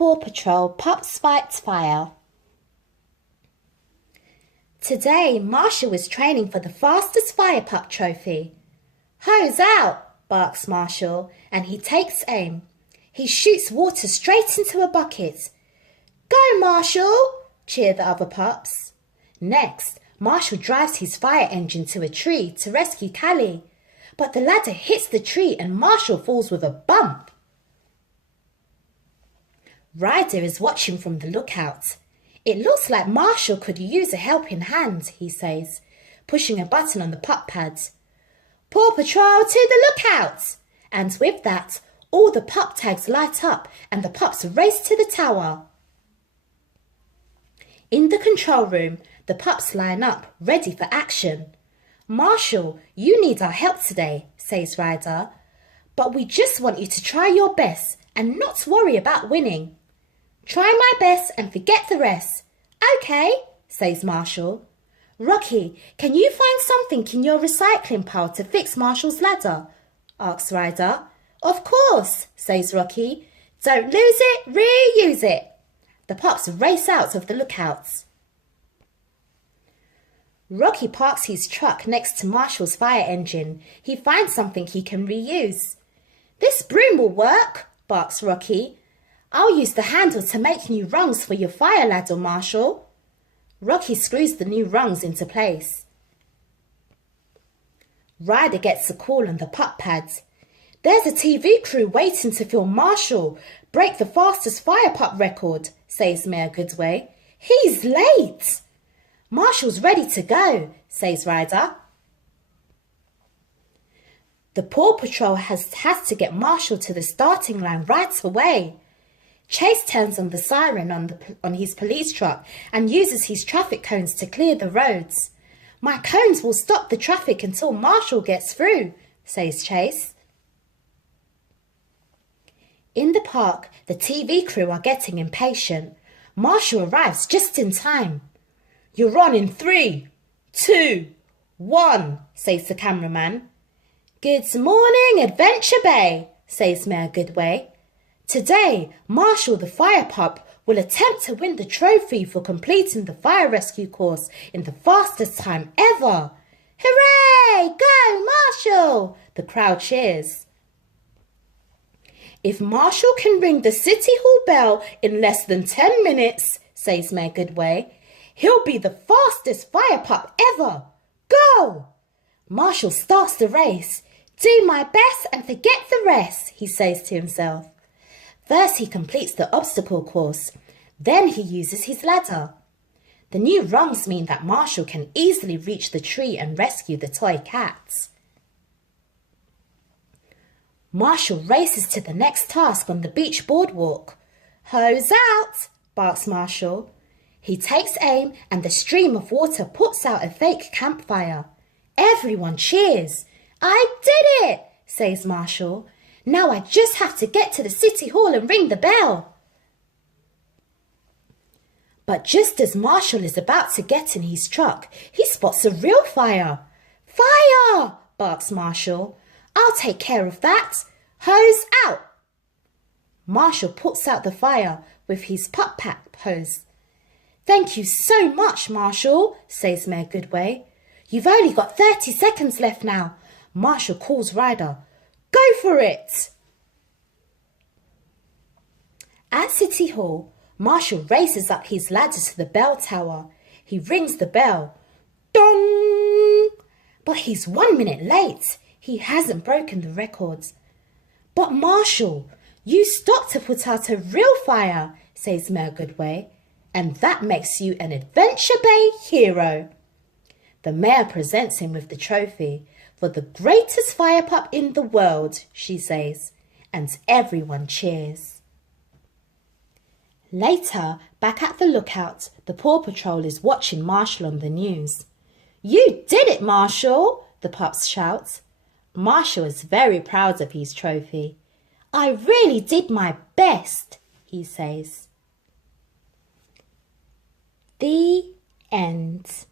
Paw Patrol-Pups Fight Fire. Today, Marshall is training for the fastest fire pup trophy. Hose out, barks Marshall, and he takes aim. He shoots water straight into a bucket. Go, Marshall, cheer the other pups. Next, Marshall drives his fire engine to a tree to rescue Callie. But the ladder hits the tree and Marshall falls with a bump. Ryder is watching from the lookout. It looks like Marshall could use a helping hand, he says, pushing a button on the pup pad. Paw Patrol to the lookout! And with that, all the pup tags light up and the pups race to the tower. In the control room, the pups line up, ready for action. Marshall, you need our help today, says Ryder. But we just want you to try your best and not worry about winning. Try my best and forget the rest. Okay, says Marshall. Rocky, can you find something in your recycling pile to fix Marshall's ladder? Asks Ryder. Of course, says Rocky. Don't lose it, reuse it. The pups race out of the lookouts. Rocky parks his truck next to Marshall's fire engine. He finds something he can reuse. This broom will work, barks Rocky. I'll use the handle to make new rungs for your fire ladder, Marshall. Rocky screws the new rungs into place. Ryder gets a call on the pup pad. There's a TV crew waiting to film Marshall break the fastest fire pup record, says Mayor Goodway. He's late. Marshall's ready to go, says Ryder. The Paw Patrol has to get Marshall to the starting line right away. Chase turns on the siren on his police truck and uses his traffic cones to clear the roads. My cones will stop the traffic until Marshall gets through, says Chase. In the park, the TV crew are getting impatient. Marshall arrives just in time. You're on in 3, 2, 1, says the cameraman. Good morning, Adventure Bay, says Mayor Goodway. Today, Marshall the fire pup will attempt to win the trophy for completing the fire rescue course in the fastest time ever. Hooray! Go, Marshall! The crowd cheers. If Marshall can ring the City Hall bell in less than 10 minutes, says Mayor Goodway, he'll be the fastest fire pup ever. Go! Marshall starts the race. Do my best and forget the rest, he says to himself. First he completes the obstacle course. Then he uses his ladder. The new rungs mean that Marshall can easily reach the tree and rescue the toy cats. Marshall races to the next task on the beach boardwalk. Hose out, barks Marshall. He takes aim and the stream of water puts out a fake campfire. Everyone cheers. I did it, says Marshall. Now I just have to get to the City Hall and ring the bell. But just as Marshall is about to get in his truck, he spots a real fire. Fire, barks Marshall. I'll take care of that. Hose out. Marshall puts out the fire with his pup pack hose. Thank you so much, Marshall, says Mayor Goodway. You've only got 30 seconds left now. Marshall calls Ryder. Go for it! At City Hall, Marshall races up his ladder to the bell tower. He rings the bell. Dong! But he's 1 minute late. He hasn't broken the records. But Marshall, you stopped to put out a real fire, says Mayor Goodway. And that makes you an Adventure Bay hero. The mayor presents him with the trophy for the greatest fire pup in the world, she says, and everyone cheers. Later, back at the lookout, the Paw Patrol is watching Marshall on the news. You did it, Marshall, the pups shout. Marshall is very proud of his trophy. I really did my best, he says. The end.